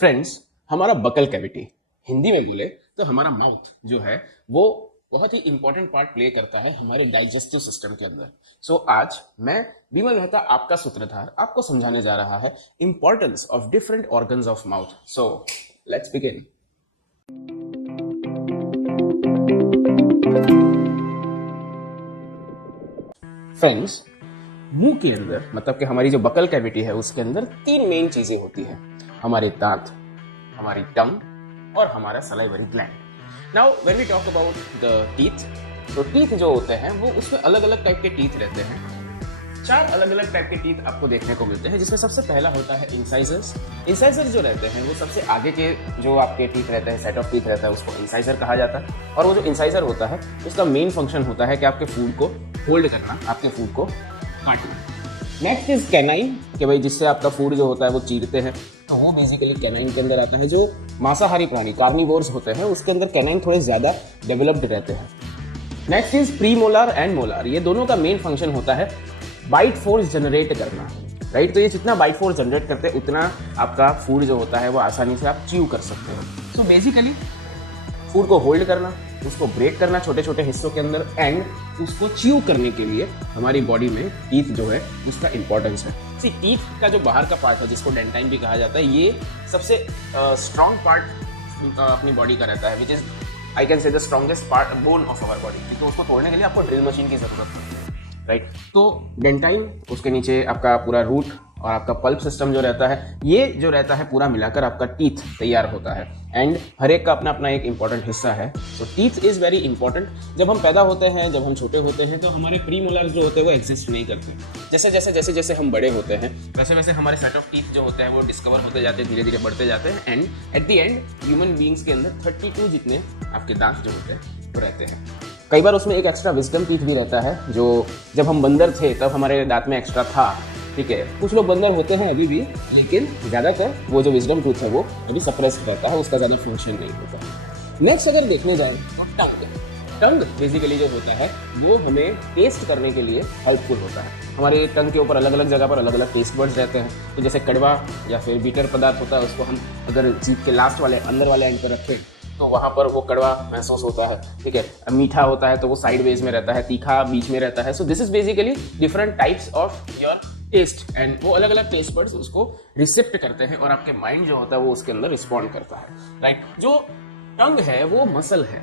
Friends, हमारा buccal cavity, Hindi में बोले तो हमारा माउथ जो है वो बहुत ही इंपॉर्टेंट पार्ट प्ले करता है हमारे डाइजेस्टिव सिस्टम के अंदर। सो आज मैं विमल मेहता, आपका सूत्रधार, आपको समझाने जा रहा है importance of different organs of mouth. So let's begin. Friends, मुंह के अंदर मतलब कि हमारी जो बकल कैविटी है उसके अंदर तीन मेन चीजें होती हैं, हमारे दांत, हमारी टंग और हमारा salivary gland. Now when we talk about the teeth, तो टीथ जो होते हैं वो उसमें अलग अलग टाइप के टीथ रहते हैं। चार अलग अलग टाइप के टीथ आपको देखने को मिलते हैं, जिसमें सबसे पहला होता है इंसाइजर्स। इंसाइजर जो रहते हैं वो सबसे आगे के जो आपके टीथ रहते हैं, सेट ऑफ टीथ रहता है, उसको इंसाइजर कहा जाता है। और वो जो इंसाइजर होता है उसका मेन फंक्शन होता है कि आपके फूड को होल्ड करना, आपके फूड को काटना। नेक्स्ट इज कैनाइन, कि भाई जिससे आपका फूड जो होता है वो चीरते हैं, तो वो बेसिकली कैनाइन के अंदर आता है। जो मांसाहारी प्राणी कार्निवोर्स होते हैं उसके अंदर कैनाइन थोड़े ज्यादा डेवलप्ड रहते हैं। Next is premolar and molar, ये दोनों का मेन फंक्शन होता है बाइट फोर्स जनरेट करना, राइट। तो ये जितना बाइट फोर्स जनरेट करते हैं उतना आपका फूड जो होता है वो आसानी से आप च्यू कर सकते हो। तो बेसिकली फूड को होल्ड करना, उसको ब्रेक करना छोटे छोटे हिस्सों के अंदर, एंड उसको च्यू करने के लिए हमारी बॉडी में टीथ जो है उसका इंपॉर्टेंस है। सी, टीथ का जो बाहर का पार्ट है जिसको डेंटाइन भी कहा जाता है, ये सबसे स्ट्रॉन्ग पार्ट अपनी बॉडी का रहता है, which is I can say the strongest part bone of our body. क्योंकि उसको तोड़ने के लिए आपको ड्रिल मशीन की जरूरत पड़ती है, राइट। तो डेंटाइन, उसके नीचे आपका पूरा रूट और आपका पल्प सिस्टम जो रहता है, ये जो रहता है पूरा मिलाकर आपका टीथ तैयार होता है। एंड हर एक का अपना अपना एक इंपॉर्टेंट हिस्सा है। तो टीथ इज वेरी इंपॉर्टेंट। जब हम पैदा होते हैं, जब हम छोटे होते हैं, तो हमारे प्रीमोलर जो होते हैं वो एग्जिस्ट नहीं करते। जैसे जैसे हम बड़े होते हैं वैसे वैसे हमारे सेट ऑफ टीथ जो होते हैं वो डिस्कवर होते जाते हैं, धीरे धीरे बढ़ते जाते हैं। And at the end human beings के अंदर 32 जितने आपके दांत जो होते हैं वो रहते हैं। कई बार उसमें एक एक्स्ट्रा विजडम टीथ भी रहता है, जो जब हम बंदर थे तब हमारे दांत में एक्स्ट्रा था, ठीक है। कुछ लोग बंदर होते हैं अभी भी, लेकिन ज्यादातर वो जो विजडम टूथ है वो अभी सप्रेस्ड रहता है, उसका ज्यादा फंक्शन नहीं होता। नेक्स्ट अगर देखने जाए तो टंग बेसिकली जो होता है वो हमें टेस्ट करने के लिए हेल्पफुल होता है। हमारे टंग के ऊपर अलग अलग जगह पर अलग अलग टेस्ट बर्ड्स रहते हैं। तो जैसे कड़वा या फिर बीटर पदार्थ होता है, उसको हम अगर जीभ के लास्ट वाले अंदर वाले एंड पर रखें तो वहाँ पर वो कड़वा महसूस होता है, ठीक है। मीठा होता है तो वो साइड वेज में रहता है, तीखा बीच में रहता है। So this is basically different types of your taste, and वो अलग अलग टेस्ट बड्स उसको रिसेप्ट करते हैं और आपके माइंड जो होता है वो उसके अंदर रिस्पॉन्ड करता है, राइट। जो टंग है वो मसल है,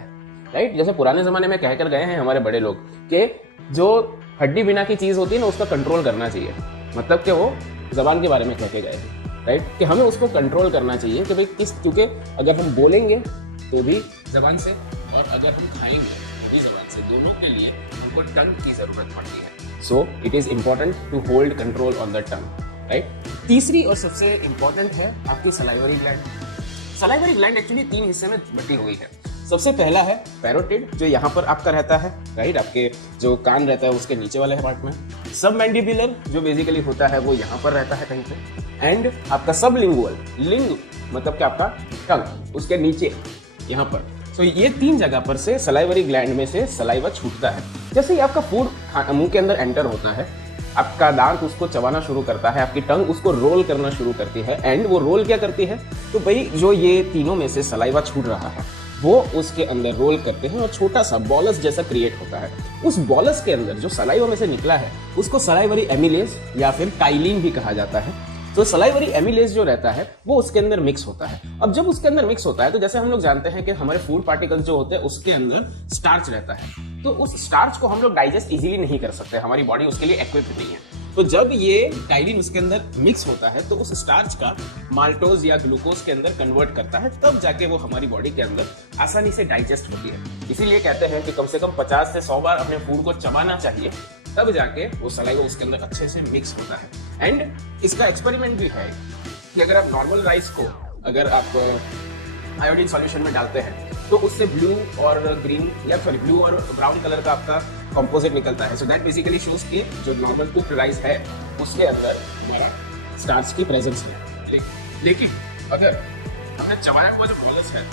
राइट। जैसे पुराने जमाने में कहकर गए हैं हमारे बड़े लोग कि जो हड्डी बिना की चीज होती है ना उसका कंट्रोल करना चाहिए। मतलब कि वो जबान के बारे में कह के गए हैं, राइट, कि हमें उसको कंट्रोल करना चाहिए कि भाई किस, क्योंकि अगर हम बोलेंगे तो भी जबान से और अगर हम खाएंगे तो भी जबान से, दोनों के लिए हमको टंग की जरूरत पड़ती है। So it is important to hold control on the tongue, right? तीसरी और सबसे important है आपकी salivary gland। salivary gland actually तीन हिस्से में बटी हुई है। सबसे पहला है पैरोटिड, जो यहाँ पर आपका रहता है, राइट, आपके जो कान रहता है उसके नीचे वाले पार्ट में। सबमैंडिबुलर जो बेसिकली होता है वो यहाँ पर रहता है कहीं पे। एंड आपका सबलिंगुअल, लिंग मतलब कि आपका टंग, उसके नीचे यहाँ पर। तो ये तीन जगह पर से सलाइवरी ग्लैंड में से सलाइवा छूटता है। जैसे ही आपका फूड मुंह के अंदर एंटर होता है, आपका दांत उसको चबाना शुरू करता है, आपकी टंग उसको रोल करना शुरू करती है। एंड वो रोल क्या करती है, तो भाई जो ये तीनों में से सलाइवा छूट रहा है वो उसके अंदर रोल करते हैं और छोटा सा बॉलस जैसा क्रिएट होता है। उस बॉलस के अंदर जो सलाइवा में से निकला है उसको सलाइवरी एमिलेज या फिर टाइलिन भी कहा जाता है। तो सलाइवरी एमिलेज जो रहता है वो उसके अंदर मिक्स होता है। अब जब उसके अंदर मिक्स होता है तो जैसे हम लोग जानते हैं कि हमारे फूड पार्टिकल्स जो होते हैं उसके अंदर स्टार्च रहता है, तो उस स्टार्च को हम लोग डाइजेस्ट इजीली नहीं कर सकते, हमारी बॉडी उसके लिए इक्विप्ड नहीं है। तो जब ये टाइलिन उसके अंदर मिक्स होता है तो उस स्टार्च का माल्टोज या ग्लूकोज के अंदर कन्वर्ट करता है, तब जाके वो हमारी बॉडी के अंदर आसानी से डाइजेस्ट होती है। इसीलिए कहते हैं कि कम से कम 50 से 100 बार अपने फूड को चबाना चाहिए, तब जाके वो सलाइवा उसके अंदर अच्छे से मिक्स होता है। एंड इसका एक्सपेरिमेंट भी है कि अगर आप नॉर्मल राइस को अगर आप आयोडीन सॉल्यूशन में डालते हैं तो उससे ब्लू और ग्रीन या सॉरी ब्लू और ब्राउन कलर का आपका कंपोजिट निकलता है। सो दैट बेसिकली शोज कि जो नॉर्मल कुक्ड राइस है उसके अंदर हमारा स्टार्च की प्रेजेंस है। लेकिन अगर हमने चबाया हुआ जो बॉलस है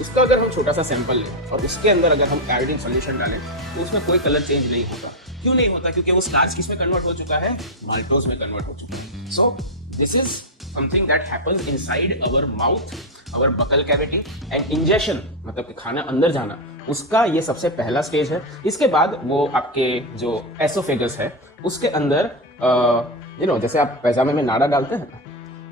उसका अगर हम छोटा सा सैंपल लें और उसके अंदर अगर हम आयोडीन सॉल्यूशन डालें तो उसमें कोई कलर चेंज नहीं होता। क्यों नहीं होता? क्योंकि वो स्टार्च किस में कन्वर्ट हो चुका है, माल्टोज में कन्वर्ट हो चुका है। So this is something that happens inside our mouth, our buccal cavity, and ingestion मतलब कि खाना अंदर जाना, उसका ये सबसे पहला स्टेज है। इसके बाद वो आपके जो एसोफेगस है उसके अंदर जैसे आप पैजामे में नाड़ा डालते हैं,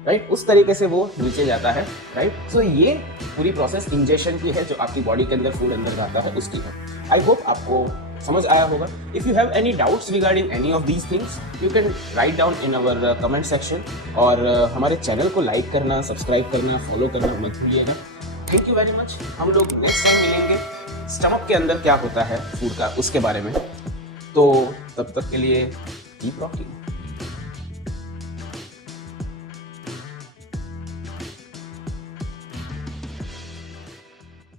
राइट, उस तरीके से वो नीचे जाता है, राइट। सो ये पूरी प्रोसेस इंजेशन की है, जो आपकी बॉडी के अंदर फूड अंदर जाता है उसकी है। आई होप आपको समझ आया होगा। If you have any doubts regarding any of these things, you can write down in our comment section, और हमारे चैनल को लाइक करना, सब्सक्राइब करना, फॉलो करना मत भूलिएगा। Thank you very much. हम लोग नेक्स्ट टाइम मिलेंगे स्टमक के अंदर क्या होता है फूड का उसके बारे में। तो तब तक के लिए कीप रॉकिंग।